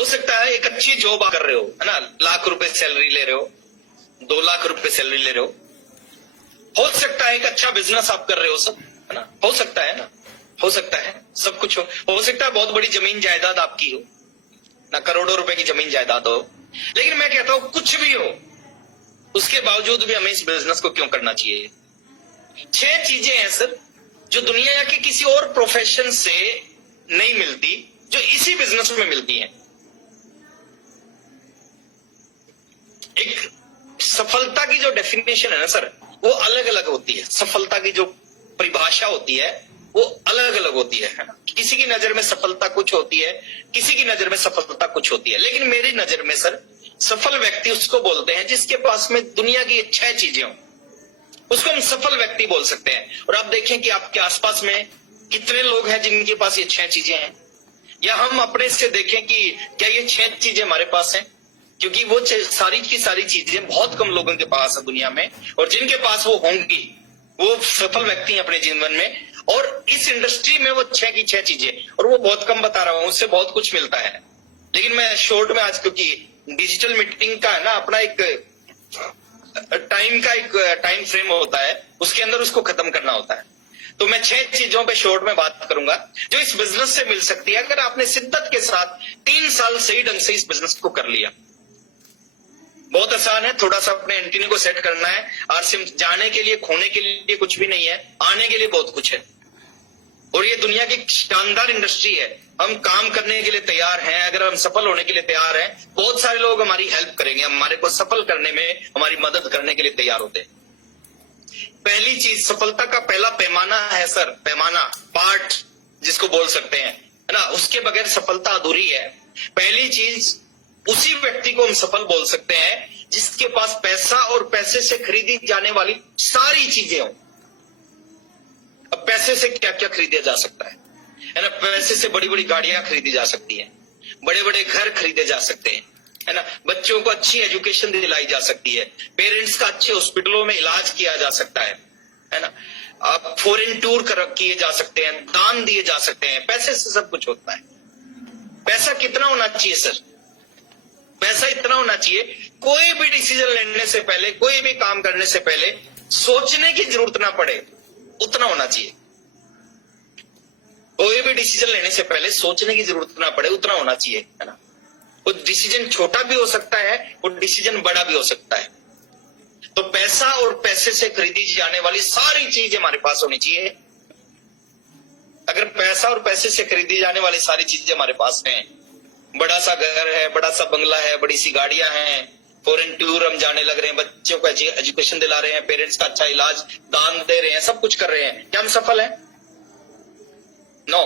हो सकता है एक अच्छी जॉब आप कर रहे हो, है ना, लाख रुपए सैलरी ले रहे हो, 2 लाख रुपए सैलरी ले रहे हो सकता है एक अच्छा बिजनेस आप कर रहे हो, सब, है ना, हो सकता है ना, हो सकता है सब कुछ हो सकता है बहुत बड़ी जमीन जायदाद आपकी हो ना, करोड़ों रुपए की जमीन जायदाद हो। लेकिन मैं कहता हूं कुछ भी हो उसके बावजूद भी हमें इस बिजनेस को क्यों करना चाहिए। 6 चीजें हैं सर जो दुनिया के किसी और प्रोफेशन से नहीं मिलती, जो इसी बिजनेस में मिलती हैं। एक सफलता की जो डेफिनेशन है ना सर, वो अलग अलग होती है। सफलता की जो परिभाषा होती है वो अलग अलग होती है ना। किसी की नजर में सफलता कुछ होती है, किसी की नजर में सफलता कुछ होती है। लेकिन मेरी नजर में सर सफल व्यक्ति उसको बोलते हैं जिसके पास में दुनिया की 6 चीजें हों, उसको हम सफल व्यक्ति बोल सकते हैं। और आप देखें कि आपके आसपास में कितने लोग हैं जिनके पास ये 6 चीजें हैं, या हम अपने से देखें कि क्या ये 6 चीजें हमारे पास हैं, क्योंकि वो सारी की सारी चीजें बहुत कम लोगों के पास है दुनिया में, और जिनके पास वो होंगी वो सफल व्यक्ति हैं अपने जीवन में। और इस इंडस्ट्री में वो 6 की 6 चीजें, और वो बहुत कम बता रहा हूं, उससे बहुत कुछ मिलता है। लेकिन मैं शॉर्ट में आज, क्योंकि डिजिटल मीटिंग का है ना अपना एक टाइम फ्रेम होता है, उसके अंदर उसको खत्म करना होता है, तो मैं 6 चीजों पे शॉर्ट में बात करूंगा जो इस बिजनेस से मिल सकती है अगर आपने शिद्दत के साथ 3 साल सही ढंग से इस बिजनेस को कर लिया। बहुत आसान है, थोड़ा सा अपने एंटीने को सेट करना है। आरसीएम जाने के लिए, खोने के लिए कुछ भी नहीं है, आने के लिए बहुत कुछ है। और ये दुनिया की शानदार इंडस्ट्री है, हम काम करने के लिए तैयार हैं। अगर हम सफल होने के लिए तैयार हैं, बहुत सारे लोग हमारी हेल्प करेंगे, हमारे को सफल करने में हमारी मदद करने के लिए तैयार होते हैं। पहली चीज, सफलता का पहला पैमाना है सर, पैमाना, पार्ट जिसको बोल सकते हैं, है ना, उसके बगैर सफलता अधूरी है। पहली चीज, उसी व्यक्ति को हम सफल बोल सकते हैं जिसके पास पैसा और पैसे से खरीदी जाने वाली सारी चीजें हो। अब पैसे से क्या क्या खरीदा जा सकता है ना, पैसे से बड़ी बड़ी गाड़ियां खरीदी जा सकती है, बड़े बड़े घर खरीदे जा सकते हैं, है ना, बच्चों को अच्छी एजुकेशन दिलाई जा सकती है, पेरेंट्स का अच्छे हॉस्पिटलों में इलाज किया जा सकता है ना, आप फॉरेन टूर किए जा सकते हैं, दान दिए जा सकते हैं। पैसे से सब कुछ होता है। पैसा कितना होना चाहिए सर? पैसा इतना होना चाहिए, कोई भी डिसीजन लेने से पहले, कोई भी काम करने से पहले सोचने की जरूरत ना पड़े, उतना होना चाहिए। कोई भी डिसीजन लेने से पहले सोचने की जरूरत ना पड़े, उतना होना चाहिए, है ना। वो डिसीजन छोटा भी हो सकता है, वो डिसीजन बड़ा भी हो सकता है। तो पैसा और पैसे से खरीदी जाने वाली सारी चीज हमारे पास होनी चाहिए। अगर पैसा और पैसे से खरीदी जाने वाली सारी चीजें हमारे पास हैं, बड़ा सा घर है, बड़ा सा बंगला है, बड़ी सी गाड़ियां हैं, फॉरेन टूर हम जाने लग रहे हैं, बच्चों को एजुकेशन दिला रहे हैं, पेरेंट्स का अच्छा इलाज, दान दे रहे हैं, सब कुछ कर रहे हैं, क्या हम सफल हैं? नो।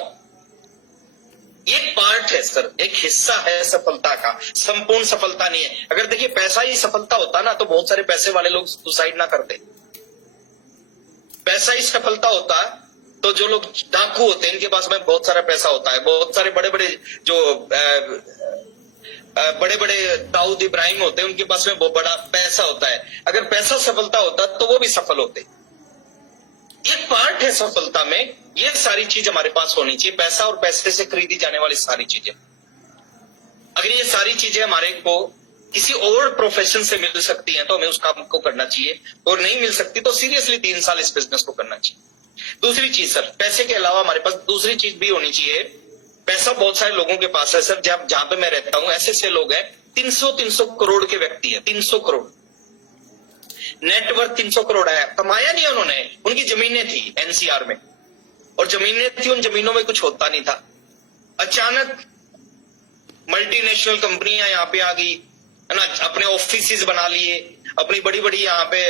ये पार्ट है सर, एक हिस्सा है सफलता का, संपूर्ण सफलता नहीं है। अगर देखिए पैसा ही सफलता होता ना तो बहुत सारे पैसे वाले लोग सुसाइड ना करते। पैसा ही सफलता होता तो जो लोग डाकू होते हैं, इनके पास में बहुत सारा पैसा होता है, बहुत सारे बड़े बड़े जो बड़े बड़े दाऊद इब्राहिम होते हैं, उनके पास में बहुत बड़ा पैसा होता है। अगर पैसा सफलता होता तो वो भी सफल होते। एक पार्ट है सफलता में, ये सारी चीज हमारे पास होनी चाहिए, पैसा और पैसे से खरीदी जाने वाली सारी चीजें। अगर ये सारी चीजें हमारे को किसी और प्रोफेशन से मिल सकती हैं तो हमें उस काम को करना चाहिए, और नहीं मिल सकती तो सीरियसली 3 साल इस बिजनेस को करना चाहिए। दूसरी चीज सर, पैसे के अलावा हमारे पास दूसरी चीज भी होनी चाहिए। पैसा बहुत सारे लोगों के पास है सर, जहां पे मैं रहता हूं ऐसे ऐसे लोग हैं, 300 करोड़ के व्यक्ति है, 300 करोड़ नेटवर्थ, 300 करोड़ है, कमाया नहीं उन्होंने, उनकी जमीनें थी एनसीआर में, और जमीनें थी, उन जमीनों में कुछ होता नहीं था। अचानक मल्टीनेशनल कंपनियां यहाँ पे आ गई, है ना, अपने ऑफिस बना लिए, अपनी बड़ी बड़ी यहाँ पे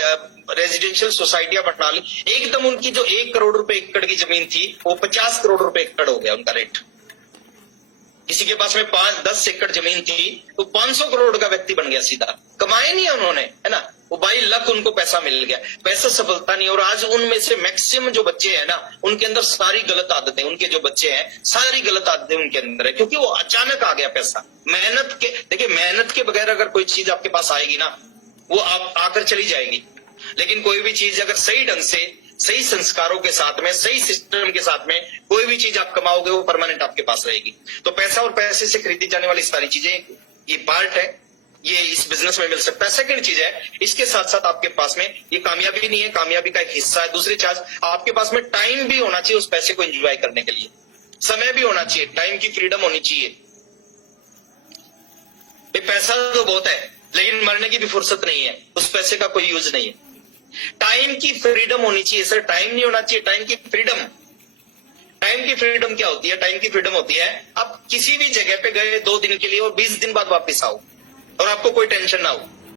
रेजिडेंशियल सोसाइटियां बना ली। एकदम उनकी जो 1 करोड़ रुपए एकड़ की जमीन थी वो 50 करोड़ रुपए एकड़ हो गया उनका रेट। किसी के पास में 5-10 एकड़ जमीन थी तो 500 करोड़ का व्यक्ति बन गया सीधा। कमाए नहीं है उन्होंने, है ना, वो बाई लक उनको पैसा मिल गया। पैसा सफलता नहीं। और आज उनमें से मैक्सिमम जो बच्चे हैं ना, उनके अंदर सारी गलत आदतें, उनके जो बच्चे हैं सारी गलत आदतें उनके अंदर है, क्योंकि वो अचानक आ गया पैसा। मेहनत के, देखिए मेहनत के बगैर अगर कोई चीज आपके पास आएगी ना, वो आप आकर चली जाएगी। लेकिन कोई भी चीज अगर सही ढंग से सही संस्कारों के साथ में, सही सिस्टम के साथ में कोई भी चीज आप कमाओगे वो परमानेंट आपके पास रहेगी। तो पैसा और पैसे से खरीदी जाने वाली सारी चीजें ये पार्ट है, ये इस बिजनेस में मिल सकता है। सेकंड चीज है, इसके साथ साथ आपके पास में ये कामयाबी नहीं है, कामयाबी का एक हिस्सा है। दूसरी चीज, आपके पास में टाइम भी होना चाहिए उस पैसे को एंजॉय करने के लिए, समय भी होना चाहिए, टाइम की फ्रीडम होनी चाहिए। ये पैसा तो बहुत है लेकिन मरने की भी फुर्सत नहीं है, उस पैसे का कोई यूज नहीं है। टाइम की फ्रीडम होनी चाहिए सर, टाइम नहीं होना चाहिए, टाइम की फ्रीडम। टाइम की फ्रीडम क्या होती है? टाइम की फ्रीडम होती है आप किसी भी जगह पे गए 2 दिन के लिए और 20 दिन बाद वापस आओ और आपको कोई टेंशन ना हो।